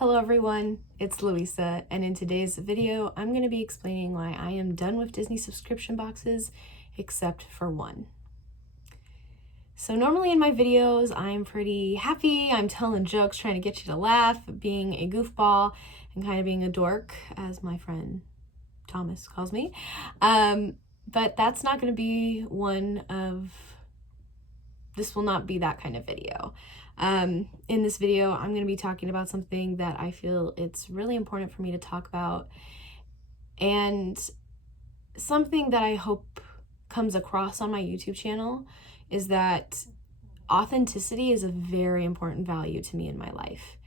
Hello everyone, it's Louisa, and in today's video, I'm going to be explaining why I am done with Disney subscription boxes, except for one. So normally in my videos, I'm pretty happy, I'm telling jokes, trying to get you to laugh, being a goofball, and kind of being a dork, as my friend Thomas calls me. But that's not going to be this will not be that kind of video. In this video, I'm going to be talking about something that I feel it's really important for me to talk about, and something that I hope comes across on my YouTube channel is that authenticity is a very important value to me in my life.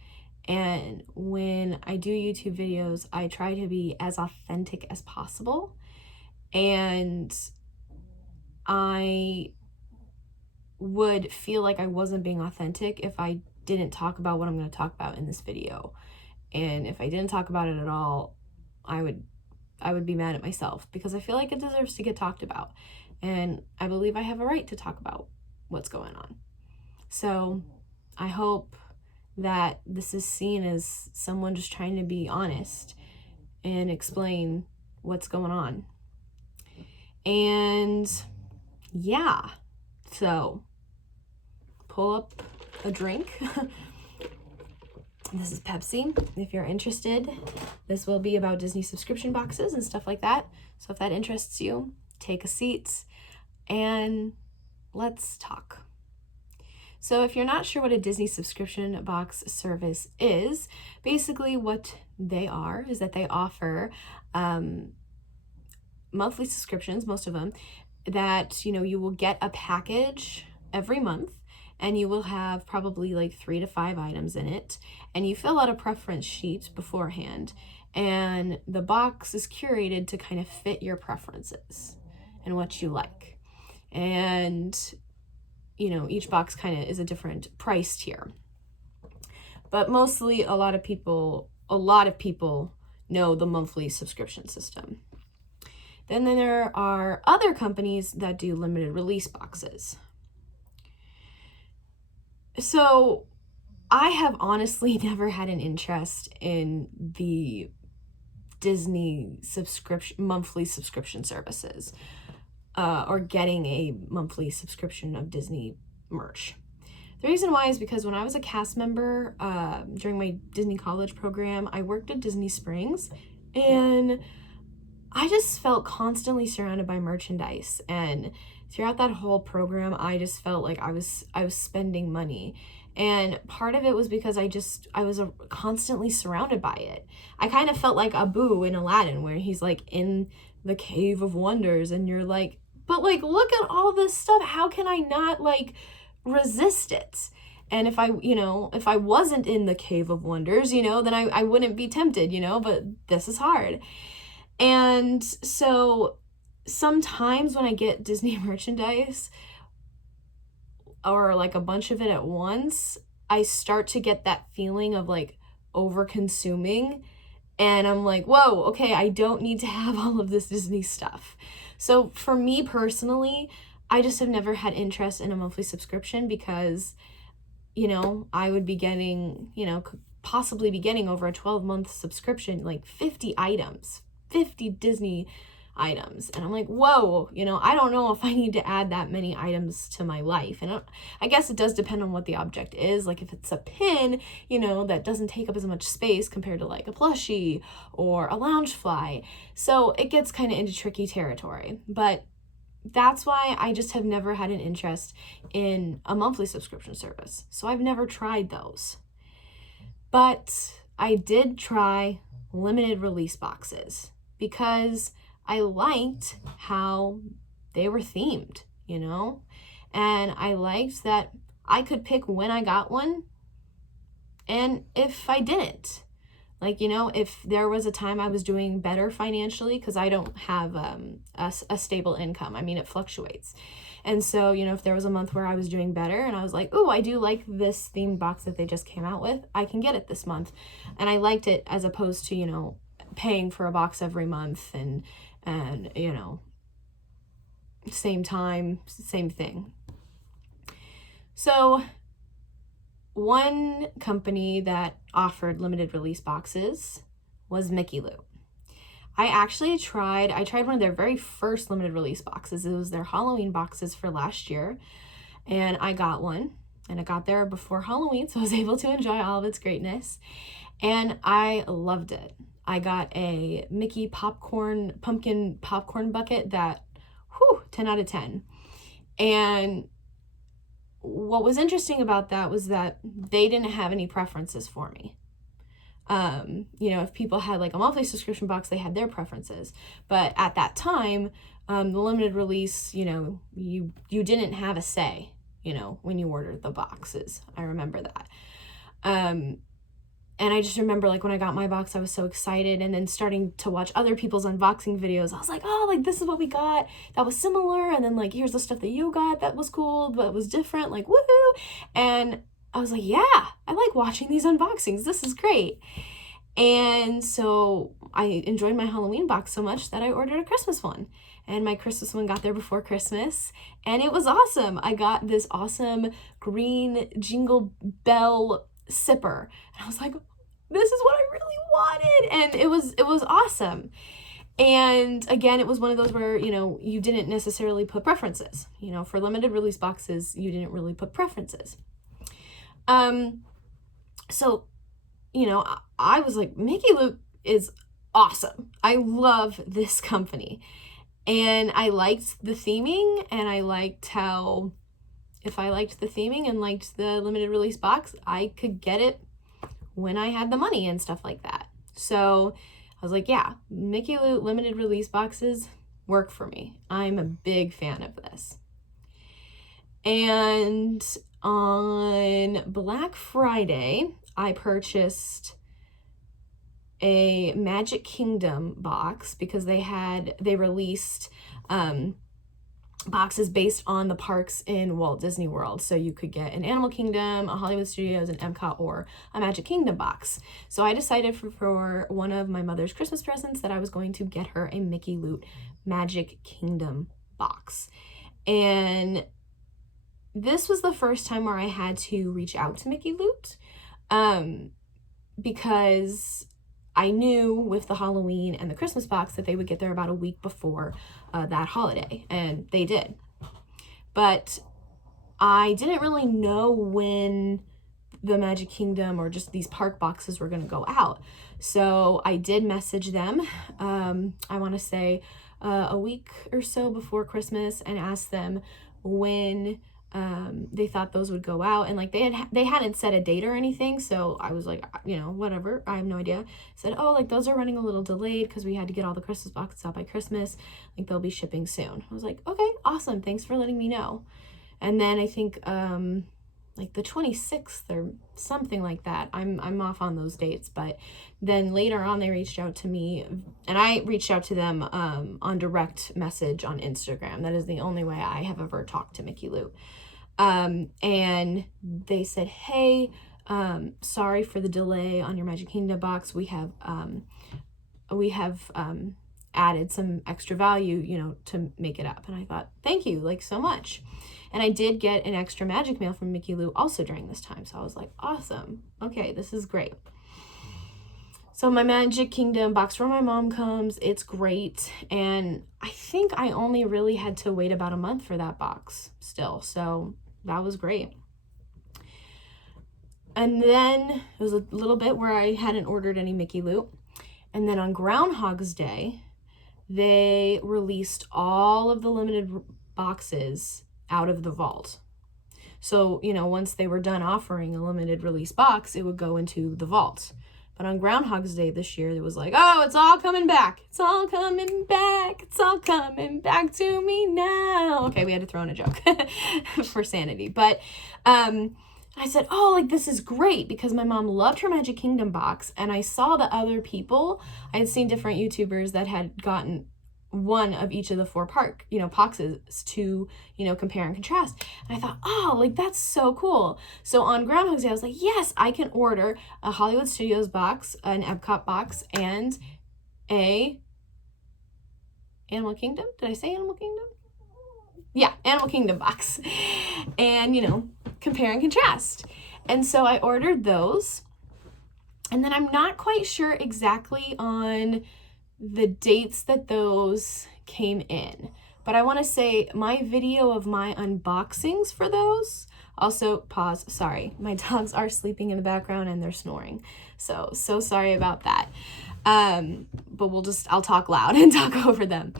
And when I do YouTube videos, I try to be as authentic as possible, and I would feel like I wasn't being authentic if I didn't talk about what I'm going to talk about in this video. And if I didn't talk about it at all, I would be mad at myself, because I feel like it deserves to get talked about. And I believe I have a right to talk about what's going on. So I hope that this is seen as someone just trying to be honest and explain what's going on. And yeah, so pull up a drink. This is Pepsi. If you're interested, this will be about Disney subscription boxes and stuff like that. So if that interests you, take a seat and let's talk. So if you're not sure what a Disney subscription box service is, basically what they are is that they offer monthly subscriptions, most of them, that you will get a package every month, and you will have probably like 3 to 5 items in it, and you fill out a preference sheet beforehand, and the box is curated to kind of fit your preferences and what you like. And each box kind of is a different price tier, but mostly a lot of people know the monthly subscription system. Then there are other companies that do limited release boxes. So I have honestly never had an interest in the Disney monthly subscription services, or getting a monthly subscription of Disney merch. The reason why is because when I was a cast member during my Disney college program, I worked at Disney Springs, and I just felt constantly surrounded by merchandise, and throughout that whole program, I just felt like I was spending money. And part of it was because I was constantly surrounded by it. I kind of felt like Abu in Aladdin, where he's like in the Cave of Wonders, and you're like, but like, look at all this stuff. How can I not like resist it? And if I wasn't in the Cave of Wonders, then I wouldn't be tempted, but this is hard. And so sometimes when I get Disney merchandise, or like a bunch of it at once, I start to get that feeling of like over consuming, and I'm like, whoa, okay, I don't need to have all of this Disney stuff. So for me personally, I just have never had interest in a monthly subscription, because I would be getting, possibly be getting over a 12-month subscription, like 50 items, 50 Disney items, and I'm like, whoa, I don't know if I need to add that many items to my life. And I guess it does depend on what the object is. Like if it's a pin, that doesn't take up as much space compared to like a plushie or a Loungefly, so it gets kind of into tricky territory. But that's why I just have never had an interest in a monthly subscription service, so I've never tried those. But I did try limited release boxes, because I liked how they were themed, and I liked that I could pick when I got one, and if I didn't. Like, if there was a time I was doing better financially, because I don't have a stable income. I mean, it fluctuates. And so, if there was a month where I was doing better and I was like, oh, I do like this themed box that they just came out with, I can get it this month. And I liked it, as opposed to, paying for a box every month and same time, same thing. So one company that offered limited release boxes was Mickey Loot. I tried one of their very first limited release boxes. It was their Halloween boxes for last year, and I got one, and it got there before Halloween, so I was able to enjoy all of its greatness, and I loved it. I got a Mickey pumpkin popcorn bucket that, 10 out of 10. And what was interesting about that was that they didn't have any preferences for me. If people had like a monthly subscription box, they had their preferences. But at that time, the limited release, you didn't have a say, when you ordered the boxes. I remember that. And I just remember like when I got my box, I was so excited, and then starting to watch other people's unboxing videos, I was like, oh, like this is what we got that was similar. And then like, here's the stuff that you got that was cool, but was different, like woohoo. And I was like, yeah, I like watching these unboxings. This is great. And so I enjoyed my Halloween box so much that I ordered a Christmas one. And my Christmas one got there before Christmas, and it was awesome. I got this awesome green Jingle Bell sipper, and I was like, this is what I really wanted, and it was awesome. And again, it was one of those where you didn't necessarily put preferences. For limited release boxes, you didn't really put preferences. So I was like, Mickey Loot is awesome. I love this company, and I liked the theming, and I liked how if I liked the theming and liked the limited release box, I could get it when I had the money and stuff like that. So I was like, yeah, Mickey Loot limited release boxes work for me. I'm a big fan of this. And on Black Friday, I purchased a Magic Kingdom box because they released boxes based on the parks in Walt Disney World. So you could get an Animal Kingdom, a Hollywood Studios, an Epcot, or a Magic Kingdom box. So I decided for one of my mother's Christmas presents that I was going to get her a Mickey Loot Magic Kingdom box. And this was the first time where I had to reach out to Mickey Loot because I knew with the Halloween and the Christmas box that they would get there about a week before that holiday, and they did. But I didn't really know when the Magic Kingdom or just these park boxes were going to go out. So I did message them, I want to say a week or so before Christmas, and asked them when they thought those would go out, and like they hadn't set a date or anything, so I was like, whatever, I have no idea. Said, oh, like those are running a little delayed because we had to get all the Christmas boxes out by Christmas, like they'll be shipping soon. I was like, okay, awesome, thanks for letting me know. And then I think like the 26th or something like that, I'm off on those dates, but then later on they reached out to me, and I reached out to them on direct message on Instagram. That is the only way I have ever talked to Mickey Loot. And they said, hey, sorry for the delay on your Magic Kingdom box. We have added some extra value, to make it up. And I thought, thank you, like, so much. And I did get an extra magic mail from Mickey Loot also during this time. So I was like, awesome. Okay, this is great. So my Magic Kingdom box for my mom comes. It's great. And I think I only really had to wait about a month for that box still. So that was great. And then it was a little bit where I hadn't ordered any Mickey Loot. And then on Groundhog's Day, they released all of the limited boxes out of the vault. So, once they were done offering a limited release box, it would go into the vault. But on Groundhog's Day this year, it was like, oh, it's all coming back. It's all coming back. It's all coming back to me now. Okay, we had to throw in a joke for sanity. But I said, oh, like, this is great, because my mom loved her Magic Kingdom box, and I saw the other people. I had seen different YouTubers that had gotten one of each of the 4 park, boxes to, compare and contrast. And I thought, oh, like, that's so cool. So on Groundhog's Day, I was like, yes, I can order a Hollywood Studios box, an Epcot box, and a Animal Kingdom. Did I say Animal Kingdom? Yeah, Animal Kingdom box. And, compare and contrast. And so I ordered those. And then I'm not quite sure exactly on the dates that those came in. But I want to say my video of my unboxings for those, also pause, sorry, my dogs are sleeping in the background and they're snoring. So sorry about that. But I'll talk loud and talk over them.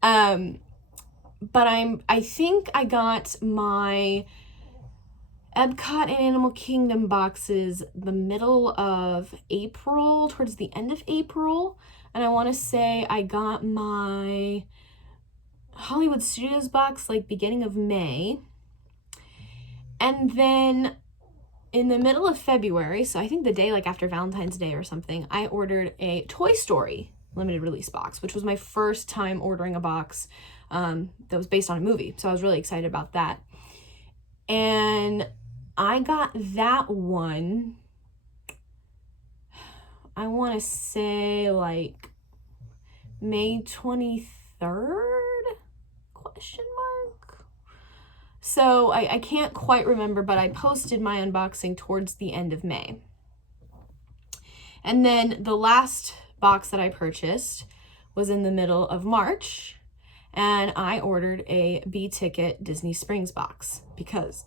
But I think I got my Epcot and Animal Kingdom boxes the middle of April, towards the end of April. And I want to say I got my Hollywood Studios box like beginning of May. And then in the middle of February, so I think the day like after Valentine's Day or something, I ordered a Toy Story limited release box, which was my first time ordering a box that was based on a movie. So I was really excited about that. And I got that one, I want to say like May 23rd, question mark. So I can't quite remember, but I posted my unboxing towards the end of May. And then the last box that I purchased was in the middle of March, and I ordered a B-Ticket Disney Springs box because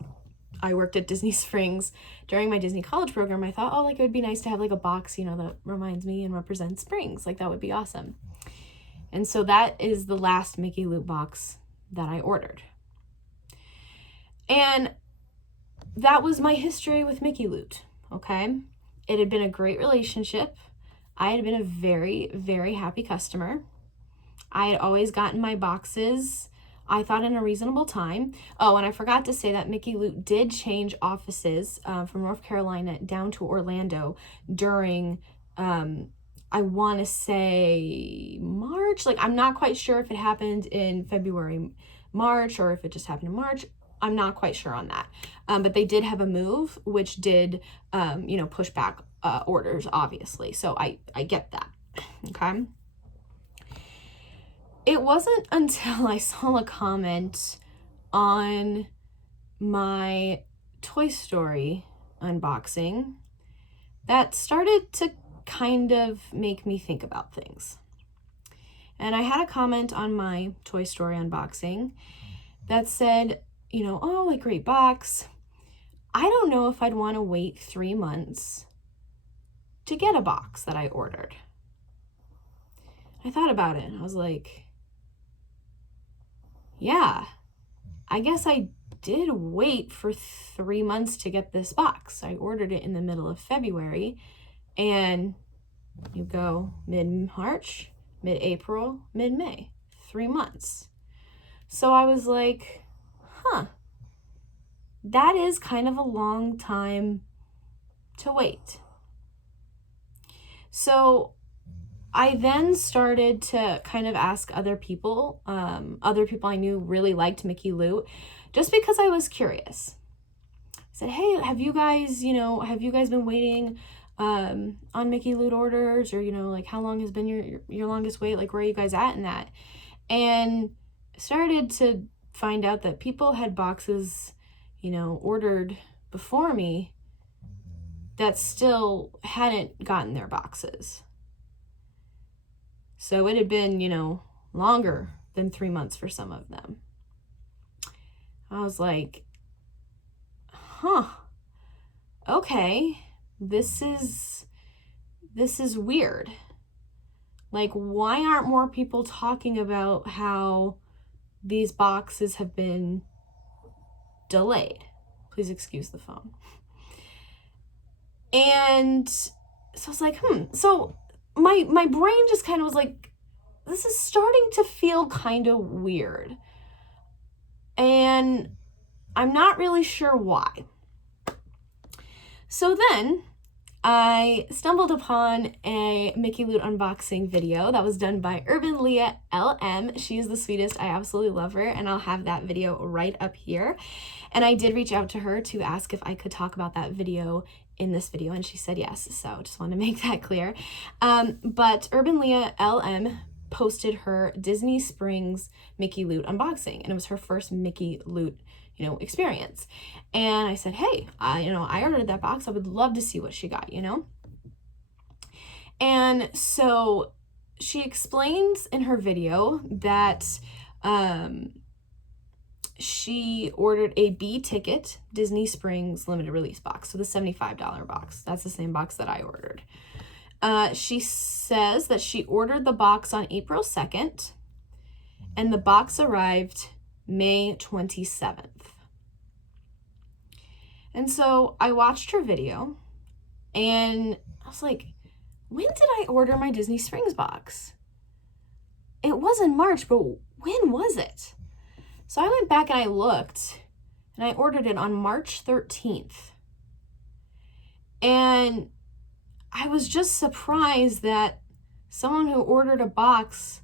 I worked at Disney Springs during my Disney college program. I thought, oh, like it would be nice to have like a box, you know, that reminds me and represents Springs. Like that would be awesome. And so that is the last Mickey Loot box that I ordered. And that was my history with Mickey Loot, okay? It had been a great relationship. I had been a very, very happy customer. I had always gotten my boxes, I thought, in a reasonable time. Oh, and I forgot to say that Mickey Loot did change offices from North Carolina down to Orlando during, I want to say March. Like, I'm not quite sure if it happened in February, March, or if it just happened in March. I'm not quite sure on that. But they did have a move, which did, push back orders, obviously. So I get that, okay? It wasn't until I saw a comment on my Toy Story unboxing that started to kind of make me think about things. And I had a comment on my Toy Story unboxing that said, oh, like, great box. I don't know if I'd want to wait 3 months to get a box that I ordered. I thought about it and I was like, yeah, I guess I did wait for 3 months to get this box. I ordered it in the middle of February, and you go mid-March, mid-April, mid-May, 3 months. So I was like, that is kind of a long time to wait. So I then started to kind of ask other people I knew really liked Mickey Loot, just because I was curious. I said, hey, have you guys been waiting on Mickey Loot orders, or, like, how long has been your longest wait? Like, where are you guys at in that? And started to find out that people had boxes, ordered before me that still hadn't gotten their boxes. So it had been, longer than 3 months for some of them. I was like, okay, this is weird. Like, why aren't more people talking about how these boxes have been delayed? Please excuse the phone. And so I was like, So my brain just kind of was like, this is starting to feel kind of weird. And I'm not really sure why. So then I stumbled upon a Mickey Loot unboxing video that was done by Urban Leah LM. She's the sweetest. I absolutely love her, and I'll have that video right up here. And I did reach out to her to ask if I could talk about that video in this video, and she said yes. So just want to make that clear. But Urban Leah LM posted her Disney Springs Mickey Loot unboxing, and it was her first Mickey Loot, experience. And I said, hey, I ordered that box. I would love to see what she got, And so she explains in her video that she ordered a B ticket Disney Springs limited release box. So the $75 box. That's the same box that I ordered. She says that she ordered the box on April 2nd, and the box arrived May 27th. And so I watched her video, and I was like, when did I order my Disney Springs box? It was in March, but when was it? So I went back and I looked, and I ordered it on March 13th. And I was just surprised that someone who ordered a box,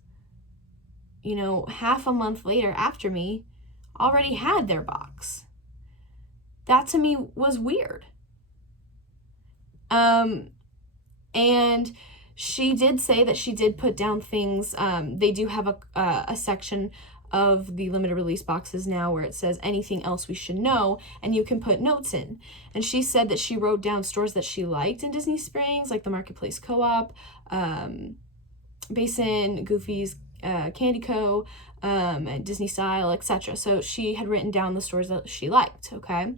half a month later after me, already had their box. That to me was weird. And she did say that she did put down things. They do have a section of the limited release boxes now where it says anything else we should know, and you can put notes in. And she said that she wrote down stores that she liked in Disney Springs, like the Marketplace Co-op, Basin, Goofy's Candy Co., Disney Style, etc. So she had written down the stores that she liked, okay?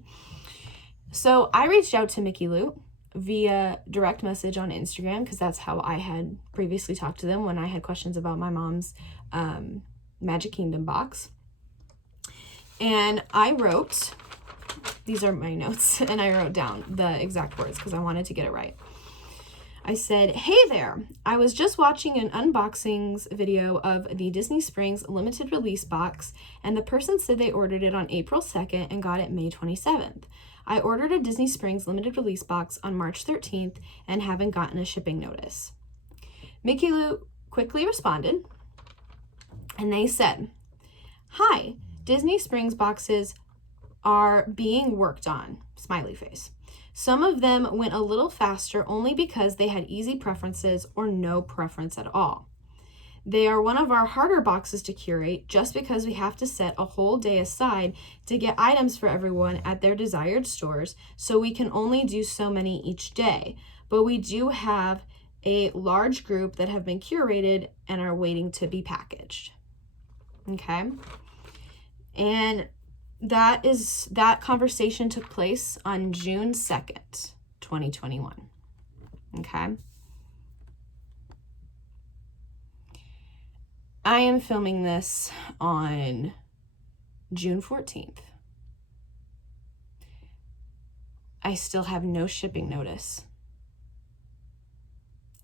So I reached out to Mickey Loot via direct message on Instagram, because that's how I had previously talked to them when I had questions about my mom's Magic Kingdom box. And I wrote, these are my notes, and I wrote down the exact words because I wanted to get it right. I said, hey there, I was just watching an unboxings video of the Disney Springs limited release box, and the person said they ordered it on April 2nd and got it May 27th. I ordered a Disney Springs limited release box on March 13th and haven't gotten a shipping notice. Mickey Loot quickly responded, and they said, hi, Disney Springs boxes are being worked on, smiley face. Some of them went a little faster only because they had easy preferences or no preference at all. They are one of our harder boxes to curate just because we have to set a whole day aside to get items for everyone at their desired stores, so we can only do so many each day. But we do have a large group that have been curated and are waiting to be packaged. Okay? And that conversation took place on June 2nd, 2021. Okay? I am filming this on June 14th. I still have no shipping notice.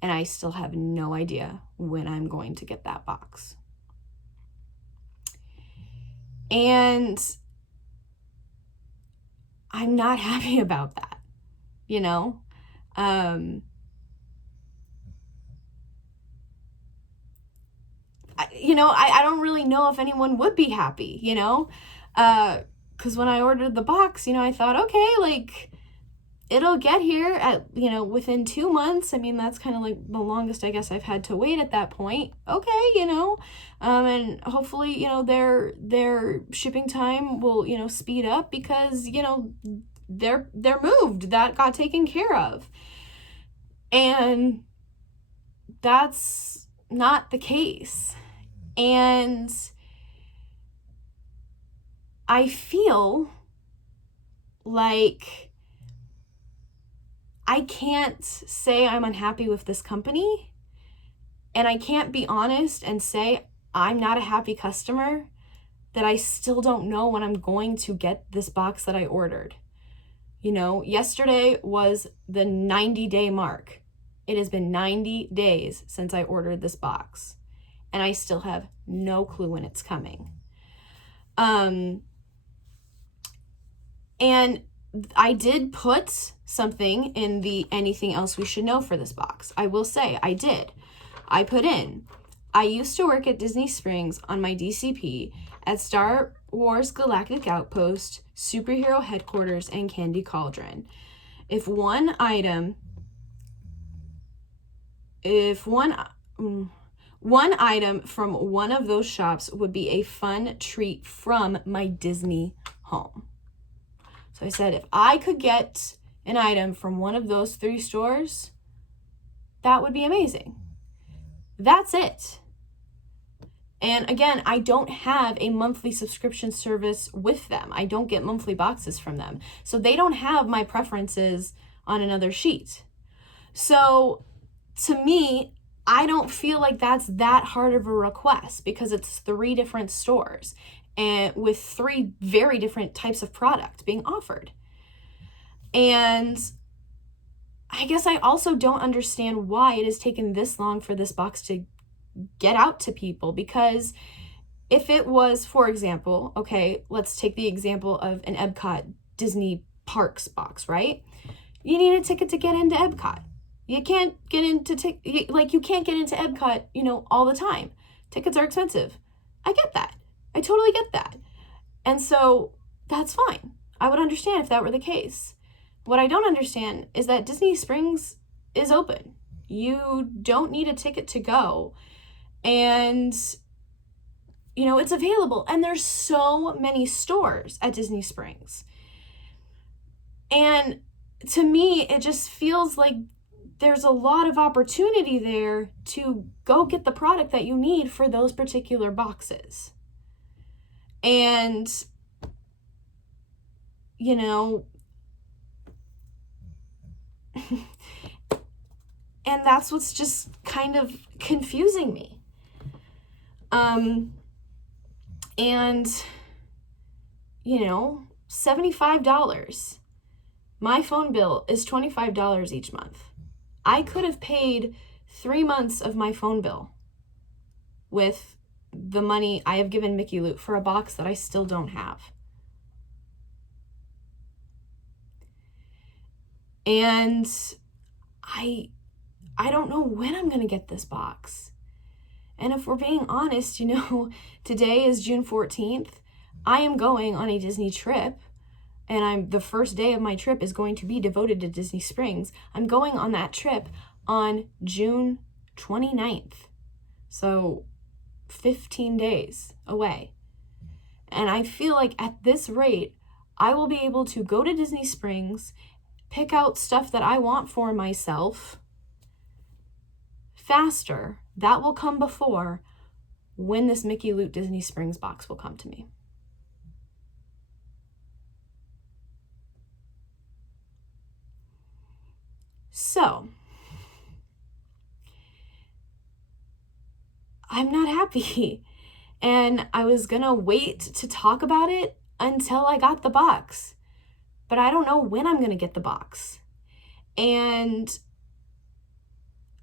And I still have no idea when I'm going to get that box. And I'm not happy about that, I don't really know if anyone would be happy, because when I ordered the box, I thought, okay, like, it'll get here at, within 2 months. I mean, that's kind of like the longest I guess I've had to wait at that point. Okay, and hopefully, their shipping time will, speed up because, they're moved. That got taken care of. And that's not the case. And I feel like I can't say I'm unhappy with this company, and I can't be honest and say I'm not a happy customer, that I still don't know when I'm going to get this box that I ordered. Yesterday was the 90-day mark. It has been 90 days since I ordered this box, and I still have no clue when it's coming. And I did put something in the anything else we should know for this box. I will say I did. I put in, I used to work at Disney Springs on my DCP at Star Wars Galactic Outpost, Superhero Headquarters, and Candy Cauldron. One item from one of those shops would be a fun treat from my Disney home. So I said, if I could get an item from one of those 3 stores, that would be amazing. That's it. And again, I don't have a monthly subscription service with them. I don't get monthly boxes from them. So they don't have my preferences on another sheet. So to me, I don't feel like that's that hard of a request because it's 3 different stores and with 3 very different types of product being offered. And I guess I also don't understand why it has taken this long for this box to get out to people, because if it was, for example, okay, let's take the example of an Epcot Disney Parks box, right? You need a ticket to get into Epcot. You can't get into you can't get into Epcot, all the time. Tickets are expensive. I get that. I totally get that. And so that's fine. I would understand if that were the case. What I don't understand is that Disney Springs is open. You don't need a ticket to go. And, it's available. And there's so many stores at Disney Springs. And to me, it just feels like there's a lot of opportunity there to go get the product that you need for those particular boxes. And, and that's what's just kind of confusing me. And, $75. My phone bill is $25 each month. I could have paid 3 months of my phone bill with the money I have given Mickey Loot for a box that I still don't have. And I don't know when I'm going to get this box. And if we're being honest, today is June 14th. I am going on a Disney trip, and the first day of my trip is going to be devoted to Disney Springs. I'm going on that trip on June 29th. So 15 days away. And I feel like at this rate, I will be able to go to Disney Springs, pick out stuff that I want for myself faster. That will come before when this Mickey Loot Disney Springs box will come to me. So, I'm not happy. And I was gonna wait to talk about it until I got the box. But I don't know when I'm gonna get the box. And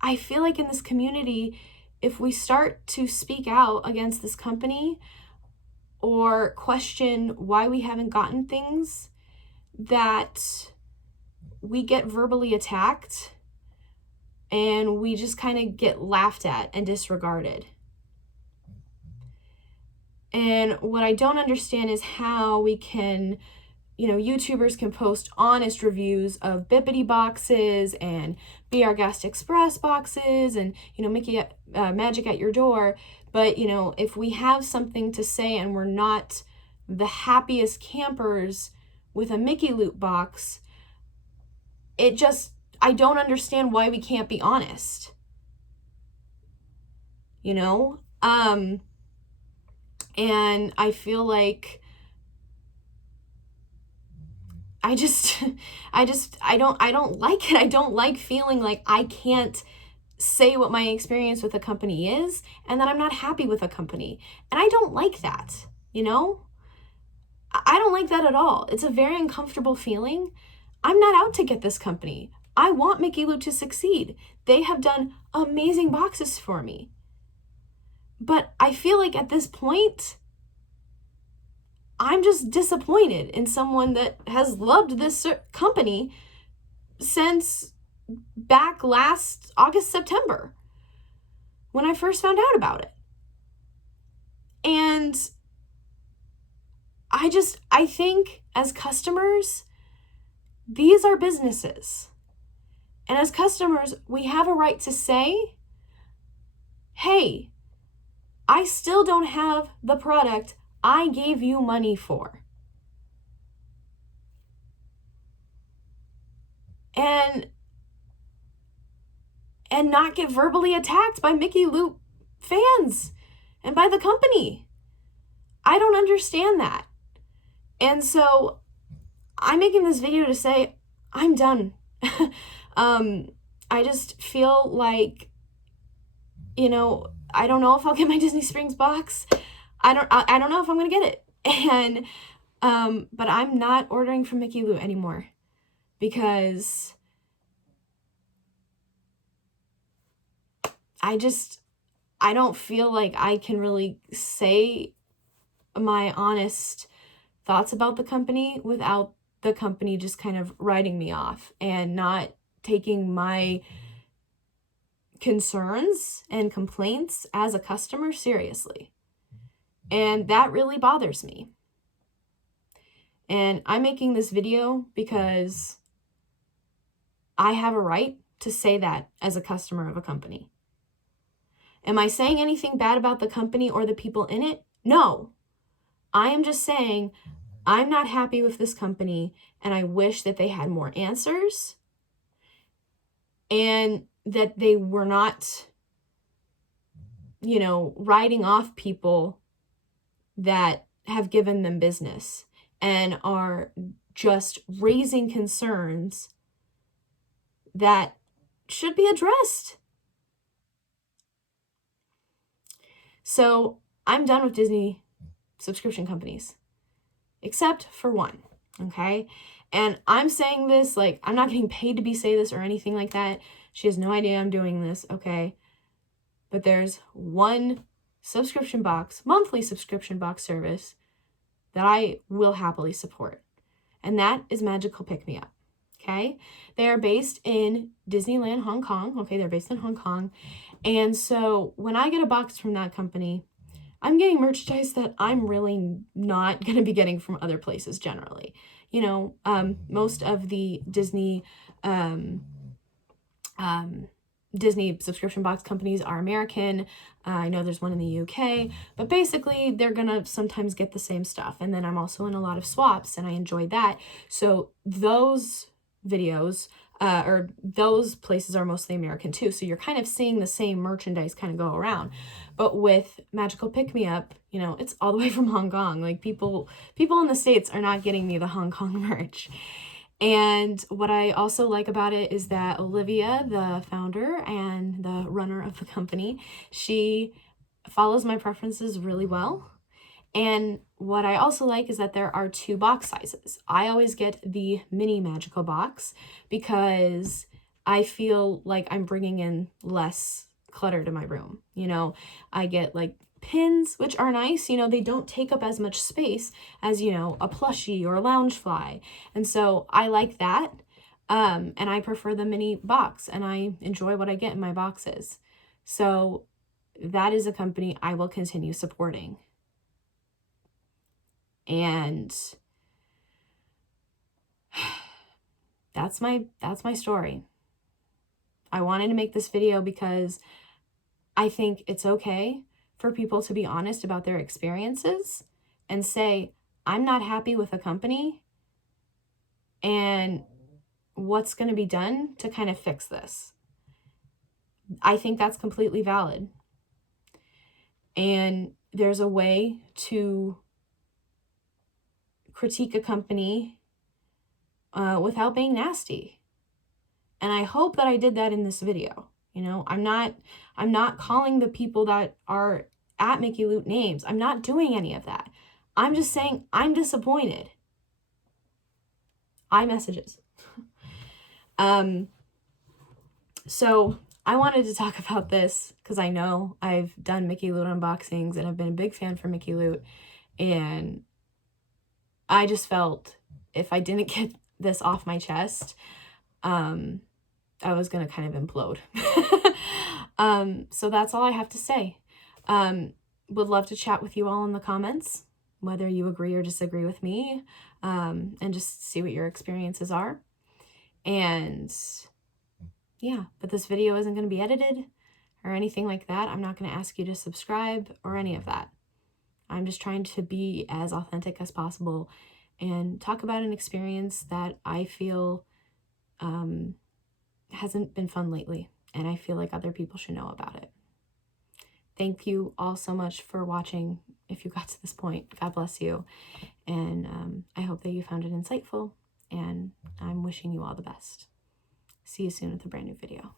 I feel like in this community, if we start to speak out against this company or question why we haven't gotten things, that we get verbally attacked and we just kind of get laughed at and disregarded. And what I don't understand is how we can, YouTubers can post honest reviews of Bippity boxes and Be Our Guest Express boxes and, Mickey Magic at Your Door. But, if we have something to say and we're not the happiest campers with a Mickey Loot box, I don't understand why we can't be honest. And I feel like I don't like it. I don't like feeling like I can't say what my experience with a company is and that I'm not happy with a company. And I don't like that, I don't like that at all. It's a very uncomfortable feeling. I'm not out to get this company. I want Mickey Loot to succeed. They have done amazing boxes for me. But I feel like at this point, I'm just disappointed in someone that has loved this company since back last August, September, when I first found out about it. And I think as customers, these are businesses. And as customers, we have a right to say, hey, I still don't have the product I gave you money for. And not get verbally attacked by Mickey Loop fans and by the company. I don't understand that. And so I'm making this video to say I'm done. I just feel like, I don't know if I'll get my Disney Springs box. I don't know if I'm gonna get it. And but I'm not ordering from Mickey Loop anymore because I don't feel like I can really say my honest thoughts about the company without the company just kind of writing me off and not taking my concerns and complaints as a customer seriously. And that really bothers me. And I'm making this video because I have a right to say that as a customer of a company. Am I saying anything bad about the company or the people in it? No. I am just saying I'm not happy with this company and I wish that they had more answers and that they were not, writing off people that have given them business and are just raising concerns that should be addressed. So I'm done with Disney subscription companies, except for one, okay? And I'm saying this, like, I'm not getting paid to say this or anything like that. She has no idea I'm doing this, okay? But there's one monthly subscription box service that I will happily support. And that is Magical Pick Me Up, okay? They are based in Disneyland, Hong Kong, okay? They're based in Hong Kong. And so when I get a box from that company, I'm getting merchandise that I'm really not going to be getting from other places generally. Most of the Disney Disney subscription box companies are American. I know there's one in the UK, but basically they're going to sometimes get the same stuff. And then I'm also in a lot of swaps and I enjoy that. So those videos or those places are mostly American too. So you're kind of seeing the same merchandise kind of go around. But with Magical Pick Me Up, it's all the way from Hong Kong. Like people in the States are not getting me the Hong Kong merch. And what I also like about it is that Olivia, the founder and the runner of the company, she follows my preferences really well. And what I also like is that there are 2 box sizes. I always get the mini magical box because I feel like I'm bringing in less clutter to my room. I get like pins, which are nice. They don't take up as much space as, a plushie or a Loungefly. And so I like that. And I prefer the mini box and I enjoy what I get in my boxes. So that is a company I will continue supporting. And that's my story. I wanted to make this video because I think it's okay for people to be honest about their experiences and say, I'm not happy with a company and what's going to be done to kind of fix this. I think that's completely valid. And there's a way to critique a company without being nasty. And I hope that I did that in this video. I'm not calling the people that are at Mickey Loop names. I'm not doing any of that. I'm just saying I'm disappointed. iMessages. So I wanted to talk about this because I know I've done Mickey Loot unboxings and I've been a big fan for Mickey Loot, and I just felt if I didn't get this off my chest, I was gonna kind of implode. So that's all I have to say. Would love to chat with you all in the comments, whether you agree or disagree with me, and just see what your experiences are. And yeah, but this video isn't going to be edited or anything like that. I'm not going to ask you to subscribe or any of that. I'm just trying to be as authentic as possible and talk about an experience that I feel hasn't been fun lately, and I feel like other people should know about it. Thank you all so much for watching. If you got to this point, God bless you. And I hope that you found it insightful, and I'm wishing you all the best. See you soon with a brand new video.